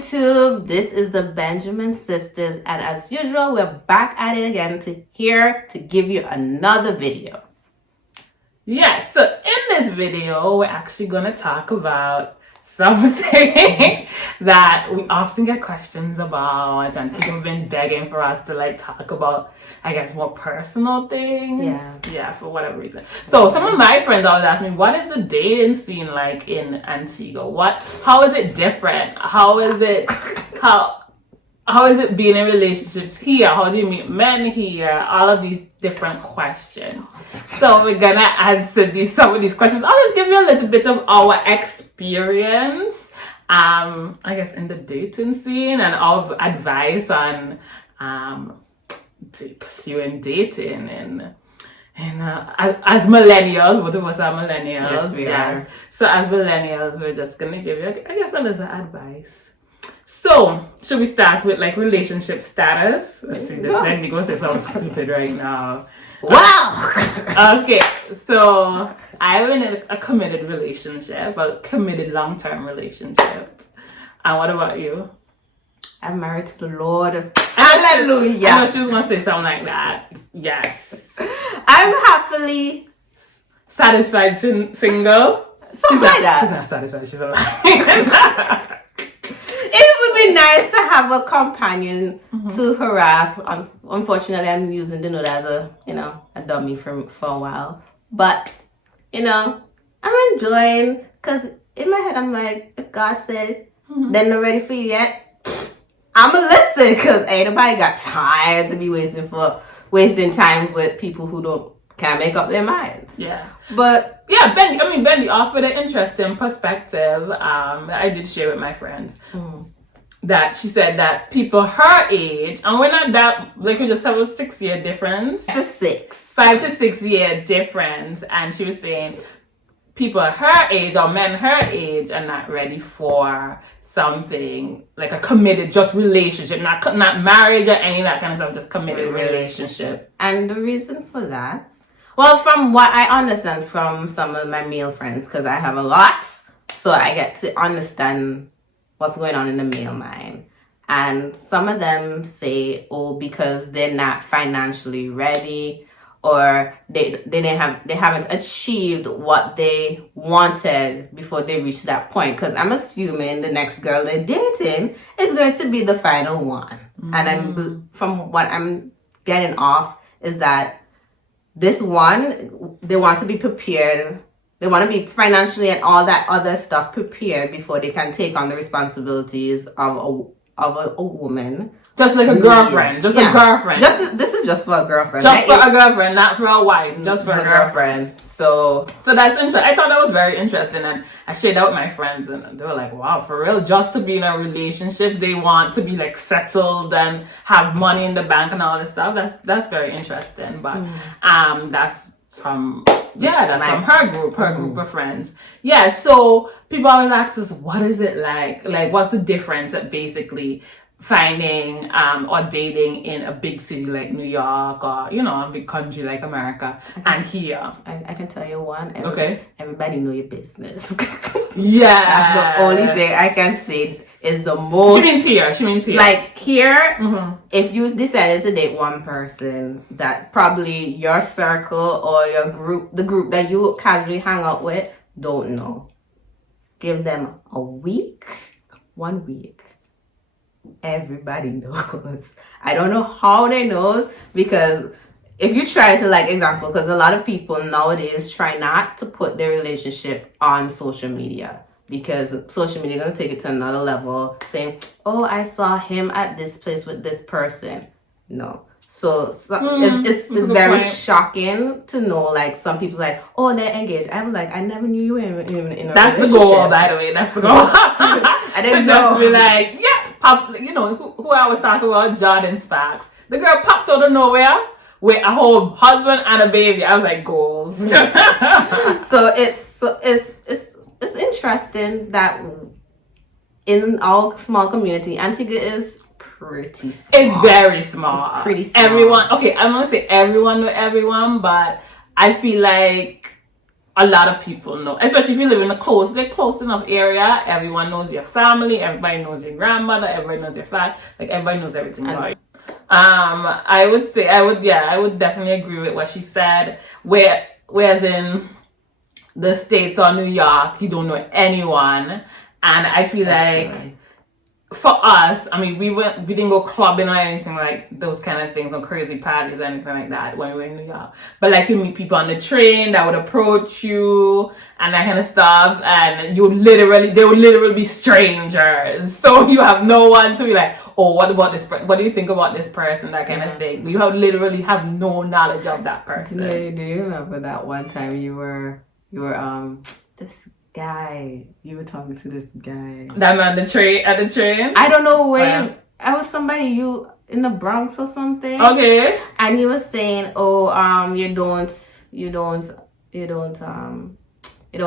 YouTube? This is the Benjamin Sisters, and as usual, we're back at it again to give you another video. Yes, so in this video, we're actually going to talk about something that we often get questions about, and people have been begging for us to like talk about, I guess, more personal things. Yeah, for whatever reason. So some of my friends always ask me, what is the dating scene like in Antigua? How is it different? How is it being in relationships here? How do you meet men here? All of these different questions. So we're gonna answer some of these questions. I'll just give you a little bit of our experience, I guess, in the dating scene, and of advice on pursuing dating and as millennials. Both of us are millennials. Yes, we are. So as millennials, we're just gonna give you, I guess, a little advice. So, should we start with like relationship status? Let's see, this Bendigo says I'm stupid right now. Wow! Okay, so I'm in a committed relationship, a committed long-term relationship. And what about you? I'm married to the Lord. Hallelujah! I know she was going to say something like that. Yes. I'm happily satisfied single. Something like that. She's not satisfied, she's alive. It would be nice to have a companion to harass. Unfortunately, I'm using the note as a dummy for a while. But, I'm enjoying, because in my head, I'm like, if God said, they're not ready for you yet, I'm going to listen, because ain't nobody got time to be wasting time with people who can't make up their minds. Yeah. But yeah, Bendy offered an interesting perspective that I did share with my friends. That she said that people her age, and we're not that, like, we just have a 6-year difference. 5 to 6 year difference. And she was saying people her age, or men her age, are not ready for something like a committed just relationship, not marriage or any of that kind of stuff, just committed relationship. And the reason for that, well, from what I understand from some of my male friends, because I have a lot, so I get to understand what's going on in the male mind. And some of them say, because they're not financially ready, or they haven't achieved what they wanted before they reach that point. Because I'm assuming the next girl they're dating is going to be the final one. And from what I'm getting off is that this one, they want to be prepared. They want to be financially and all that other stuff prepared before they can take on the responsibilities of a woman. Just like a girlfriend. A girlfriend. This is just for a girlfriend. Just for a girlfriend, not for a wife. Just for a girlfriend. So that's interesting. I thought that was very interesting, and I shared that with my friends, and they were like, wow, for real? Just to be in a relationship, they want to be like settled and have money in the bank and all this stuff. That's very interesting. But that's from her group of friends. Yeah, so people always ask us, what is it like? Like, what's the difference at basically finding or dating in a big city like New York, or a big country like America, and here? I can tell you one. Everybody know your business. Yeah, that's the only thing I can say is the most. She means here. Like here, if you decided to date one person that probably your circle or your group, the group that you casually hang out with, don't know, give them 1 week. Everybody knows. I don't know how they knows, because if you try to, like, example, because a lot of people nowadays try not to put their relationship on social media, because social media is going to take it to another level, saying, I saw him at this place with this person. No. So it's very shocking to know, like, some people's like, they're engaged. I was like, I never knew you were in a relationship. That's the goal, by the way. That's the goal. I didn't know. Just be like, who I was talking about, Jordan Sparks. The girl popped out of nowhere with a whole husband and a baby. I was like, goals. So it's interesting that in our small community, Antigua is pretty small. It's very small. It's pretty small. Everyone, I'm going to say everyone know everyone, but I feel like a lot of people know, especially if you live in a close enough area. Everyone knows your family, everybody knows your grandmother, everybody knows your father, like everybody knows everything about you. I would say I would definitely agree with what she said. Whereas in the States or New York, you don't know anyone, and I feel like for us, I mean, we didn't go clubbing or anything like those kind of things, or crazy parties or anything like that when we were in New York. But like, you meet people on the train that would approach you and that kind of stuff, and they would literally be strangers. So you have no one to be like, oh, what about this? What do you think about this person? That kind of thing. You literally have no knowledge of that person. Do you remember that one time you were this guy, you were talking to this guy. That man at the train? I don't know where. I was somebody in the Bronx or something. Okay. And he was saying, oh, you don't know him you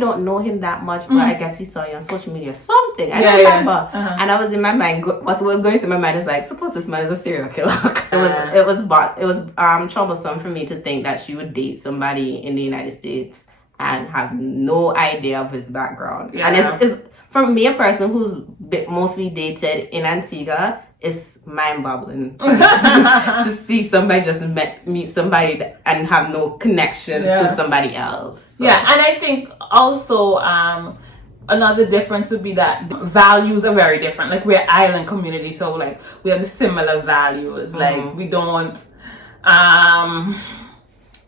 don't know him that much, but I guess he saw you on social media or something. I don't remember. Yeah. And I was in my mind, what was going through my mind is like, suppose this man is a serial killer. It was troublesome for me to think that she would date somebody in the United States and have no idea of his background. Yeah. And it's for me, a person who's mostly dated in Antigua, it's mind-boggling to see somebody just meet somebody and have no connection to somebody else. So. Yeah, and I think also another difference would be that values are very different. Like, we're island community, so like we have the similar values. Like, we don't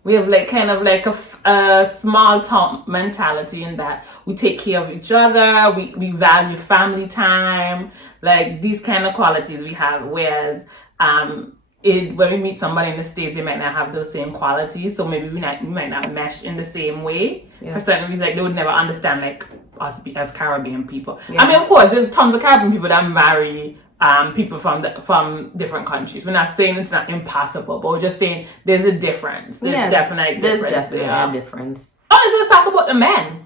we have like kind of like a small town mentality in that we take care of each other, we value family time, like these kind of qualities we have. Whereas when we meet somebody in the States, they might not have those same qualities, so maybe we might not mesh in the same way. For certain reasons, like they would never understand like us as Caribbean people. I mean, of course, there's tons of Caribbean people that marry people from different countries. We're not saying it's not impossible, but we're just saying there's a difference. There's definitely a difference. Oh, let's talk about the men.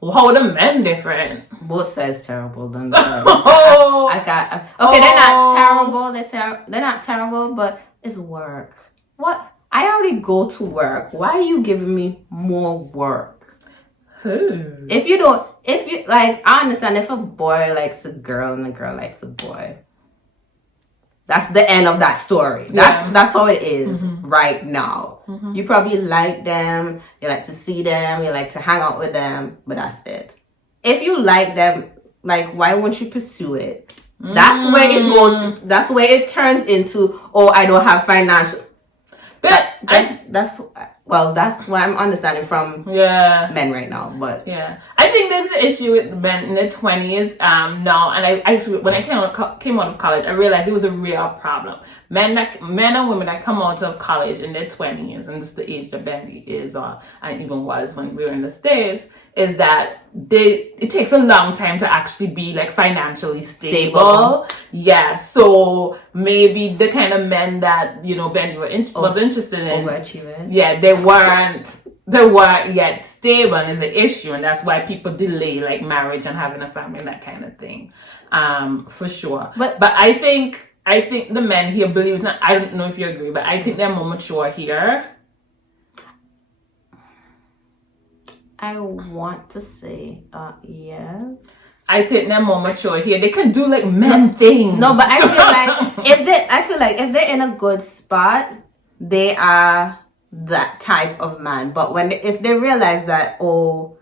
How are the men different? Both sides terrible. They're not terrible. They're not terrible, but it's work. What? I already go to work. Why are you giving me more work? If you like, I understand if a boy likes a girl and a girl likes a boy. That's the end of that story. That's how it is right now. You probably like them, you like to see them, you like to hang out with them, but that's it. If you like them, like, why won't you pursue it? That's where it goes. That's where it turns into, oh, I don't have financial. That's what I'm understanding from men right now. But I think there's an issue with men in their 20s now, and I when I came out of college, I realized it was a real problem. Men and women that come out of college in their 20s, and this is the age that Bendy is, and even was when we were in the States, is that it takes a long time to actually be like financially stable. So maybe the kind of men that Bendy was interested in, overachievers. They weren't yet stable, and is an issue, and that's why people delay like marriage and having a family and that kind of thing, for sure. But I think the men here believe, I don't know if you agree, but I think they're more mature here. I want to say yes. I think they're more mature here. They can do like men things. No, but I feel like if they're in a good spot, they are that type of man. But if they realize that, oh,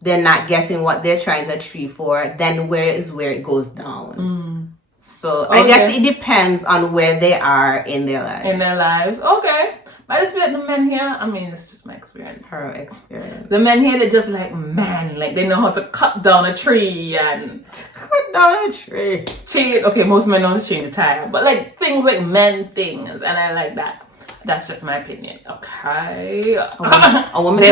they're not getting what they're trying to achieve for, then where it goes down. So I guess it depends on where they are in their lives. Okay. I just feel like the men here, I mean, it's just my experience. Her experience. The men here, they're just like, man, like they know how to cut down a tree and... Cut down a tree? Okay, most men know how to change a tire, but like things like men things, and I like that. That's just my opinion. Okay. A woman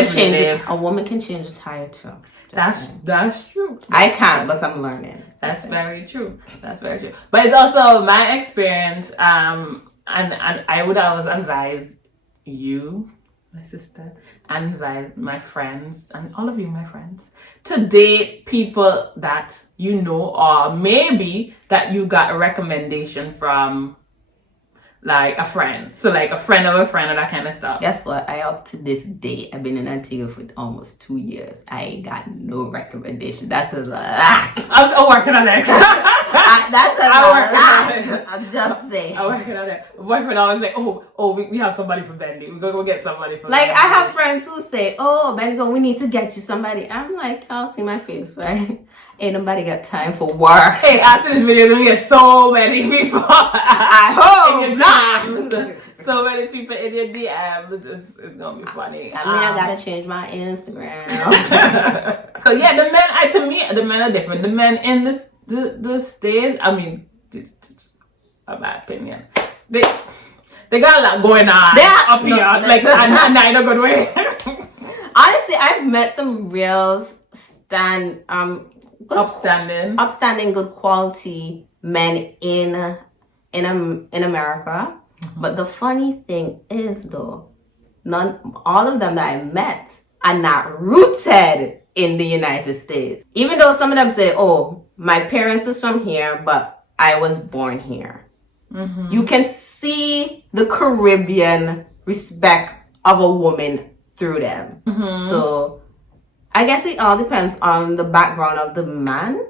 can change a tire too. That's true. I can't, but I'm learning. That's very true. But it's also my experience, and I would always advise you, my sister, and advise my friends, and all of you, my friends, to date people that you know, or maybe that you got a recommendation from. like a friend. So like a friend of a friend and that kind of stuff. Guess what? I up to this day, I've been in Antigua for almost 2 years. I ain't got no recommendation. That's a lot. I'm working on it. That's a lot. I'm just saying. I'm working on it. My boyfriend always like, we have somebody for Bendy. We're gonna go get somebody for like Bendy. I have friends who say, "Oh, Bendigo, we need to get you somebody." I'm like, y'all see my face, right? Ain't nobody got time for work. Hey, after this video, you're gonna get so many people. I hope not. So many people in your DMs. It's gonna be funny. I mean, I gotta change my Instagram. So yeah, to me, the men are different. The men in the States, I mean, just my opinion. They got a lot going on up here. Not in a good way. Honestly, I've met some real upstanding, good quality men in America. But the funny thing is, though, all of them that I met are not rooted in the United States. Even though some of them say, "Oh, my parents is from here, but I was born here." Mm-hmm. You can see the Caribbean respect of a woman through them. Mm-hmm. So I guess it all depends on the background of the man.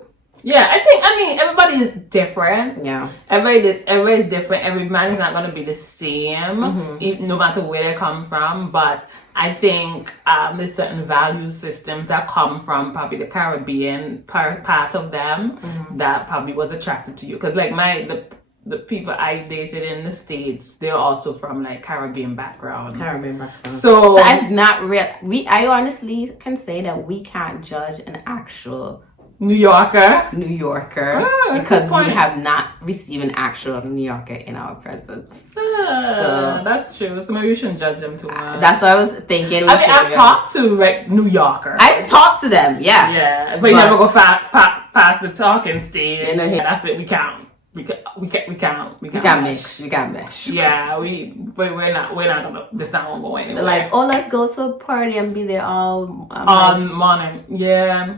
Yeah, I mean, everybody is different. Yeah. Everybody's different. Every man is not going to be the same, no matter where they come from. But I think there's certain value systems that come from probably the Caribbean part of them that probably was attracted to you. Because like the people I dated in the States, they're also from like Caribbean backgrounds. So I've not I honestly can say that we can't judge an actual New Yorker because we have not received an actual New Yorker in our presence. So that's true. So maybe we shouldn't judge them too much. That's what I was thinking. I mean, I've talked to New Yorkers. I've talked to them, yeah, but you never go past the talking stage. That's it. We can't. We can't mix. We can't mesh. Yeah, we're not gonna. This not gonna go anywhere. They're like, oh, let's go to a party and be there all morning. Yeah.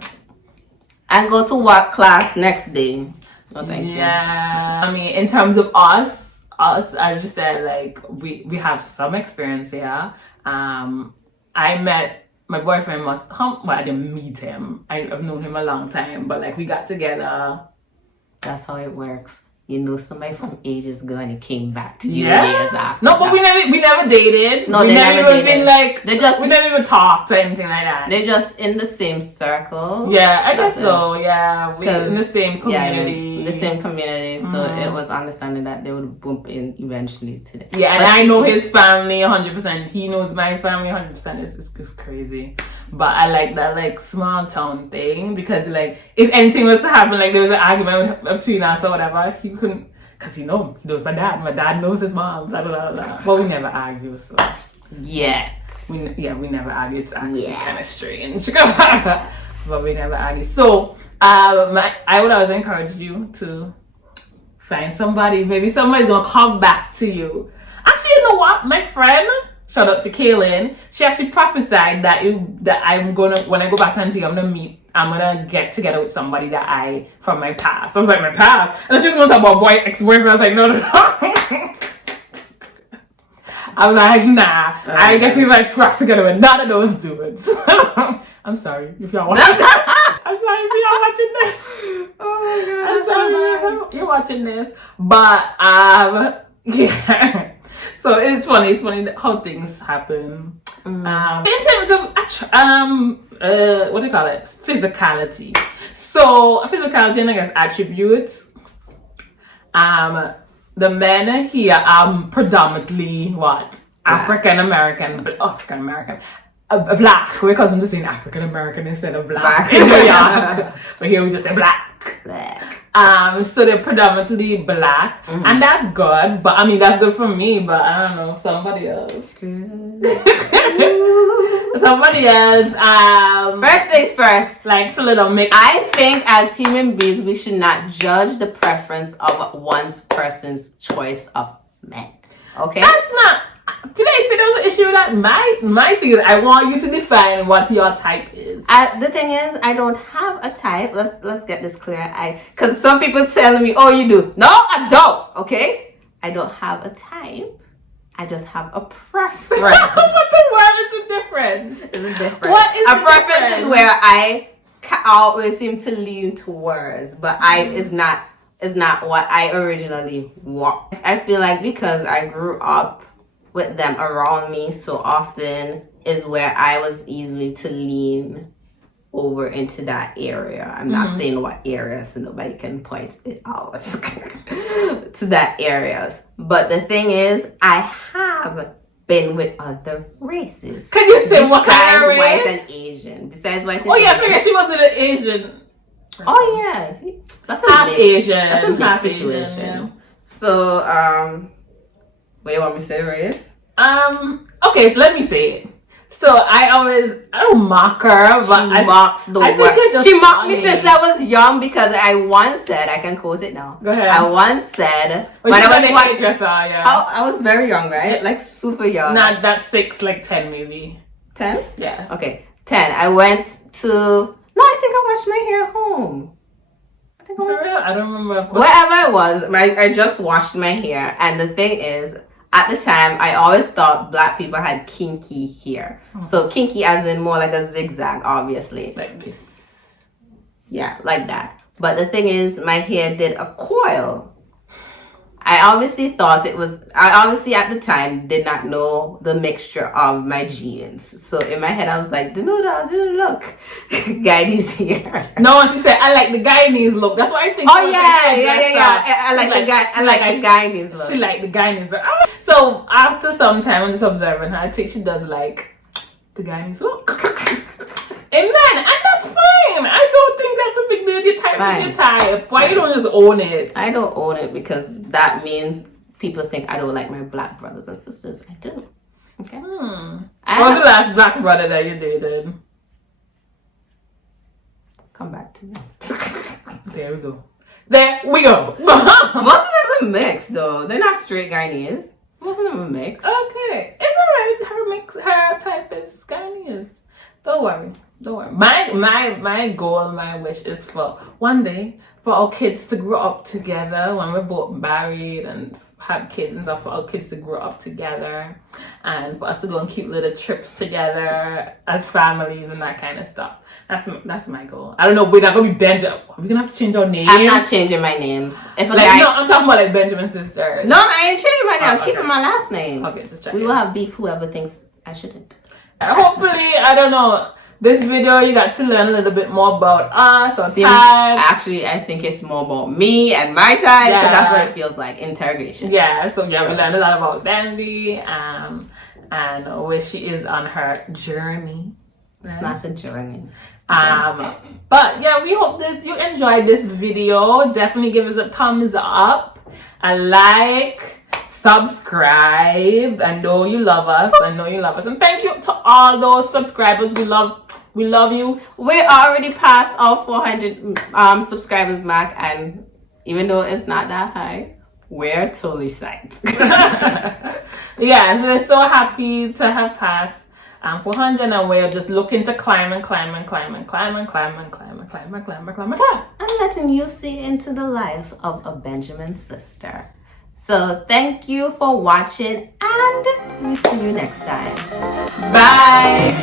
And go to work class next day. Oh, thank you. Yeah. I mean, in terms of us, I just said like we have some experience here. I met my boyfriend I didn't meet him. I've known him a long time, but like we got together. That's how it works. You know somebody from ages ago and it came back to you years after. No, but we never dated. No, we never even been like we never even talked or anything like that. They're just in the same circle. Yeah, I guess so. Yeah, we in the same community. The same community. So it was understanding that they would bump in eventually today. Yeah, and I know his family 100%. He knows my family 100%. It's crazy. But I like that like small town thing because like if anything was to happen, like there was an argument between us or whatever, he couldn't, because he knows my dad knows his mom, blah blah blah. But we never argue, so we never argue. It's actually kind of strange. But we never argue. So I would always encourage you to find somebody. Maybe somebody's gonna come back to you. Actually, you know what, my friend, shout out to Kaylin, she actually prophesied that I'm gonna, when I go back to Antigua, I'm gonna get together with somebody from my past. I was like, my past? And then she was gonna talk about ex-boyfriend. I was like, no. I was like, nah, I ain't getting back together with none of those dudes. I'm sorry if y'all watching this. I'm sorry if y'all watching this. Oh my god. I'm sorry if you're watching this. But yeah. So it's funny how things happen. In terms of what do you call it? Physicality. So physicality and I guess attributes. The men here are predominantly what? African American, black. We're accustomed to saying African American instead of black in New York. But here we just say black. So they're predominantly black, and that's good. But I mean, that's good for me. But I don't know, somebody else. Somebody else. First things first. Like a little mix. I think as human beings, we should not judge the preference of one person's choice of men. Okay. That's not. Today, see, there was an issue with that. My thing is, I want you to define what your type is. The thing is, I don't have a type. Let's get this clear. Because some people telling me, oh, you do. No, I don't. Okay. I don't have a type. I just have a preference. What is the difference? It's a difference. What is a the preference difference? is where I always seem to lean towards, but is not what I originally want. I feel like because I grew up with them around me so often is where I was easily to lean over into that area. I'm not saying what area, so nobody can point it out to that areas. But the thing is, I have been with other races. Can you say what kind of besides white race? and Asian. Besides white and Oh yeah, I Asian. figured she wasn't an Asian. Oh yeah, that's a Half mix. Asian. That's a mixed half situation. Asian, yeah. So wait, you want me to say the race? Okay, let me say it. So I don't mock her, but She mocks the I think word. it's just She mocked me funny. since I was young because I once said, I can quote it now. Go ahead. I once said When when you I were was the watching. hairdresser, yeah. I was very young, right? Like super young. Not that 6, like 10 maybe. 10? Yeah. Okay, 10. I went to. No, I think I washed my hair at home. I think I For was. real? I don't remember. Wherever I was, I just washed my hair. And the thing is, at the time, I always thought black people had kinky hair. So kinky as in more like a zigzag, obviously. Like this. Yeah, like that. But the thing is, my hair did a coil. I obviously at the time did not know the mixture of my genes. So in my head, I was like, didn't look. Guyanese here. No, she said, I like the Guyanese look. That's what I think. Oh yeah. I like the Guyanese look. She like the Guyanese look. So after some time, I'm just observing her, I think she does like the Guyanese look. Amen. And that's fine. I don't think that's a big deal. Your type is your type. Why you don't just own it? I don't own it because that means people think I don't like my black brothers and sisters. I do. Okay. What was the last black brother that you dated? Come back to me. There we go. There we go. Most of them are mixed though. They're not straight Guyanese. Most of them are mixed. Okay. It's alright. Her type is Guyanese. Don't worry. My goal, my wish is for one day for our kids to grow up together when we're both married and have kids and stuff, for our kids to grow up together and for us to go on cute little trips together as families and that kind of stuff. That's my goal. I don't know, we're not gonna be Benjamin. Are we gonna have to change our name? I'm not changing my names. If No, I'm talking about like Benjamin's sister. No, I ain't changing my name. I'm okay. keeping my last name. Okay, just check. We will have beef whoever thinks I shouldn't. Hopefully, I don't know. This video, you got to learn a little bit more about us, our types. Actually, I think it's more about me and my type because that's what it feels like. Interrogation. Yeah, so we learned a lot about Dandy and where she is on her journey. It's not a journey. But yeah, we hope you enjoyed this video. Definitely give us a thumbs up, a like, subscribe. I know you love us. And thank you to all those subscribers. We love you. We're already past our 400 subscribers mark, and even though it's not that high, we're totally psyched. Yeah, we're so happy to have passed 400, and we're just looking to climb. I'm letting you see into the life of a Benjamin sister. So thank you for watching, and we'll see you next time. Bye.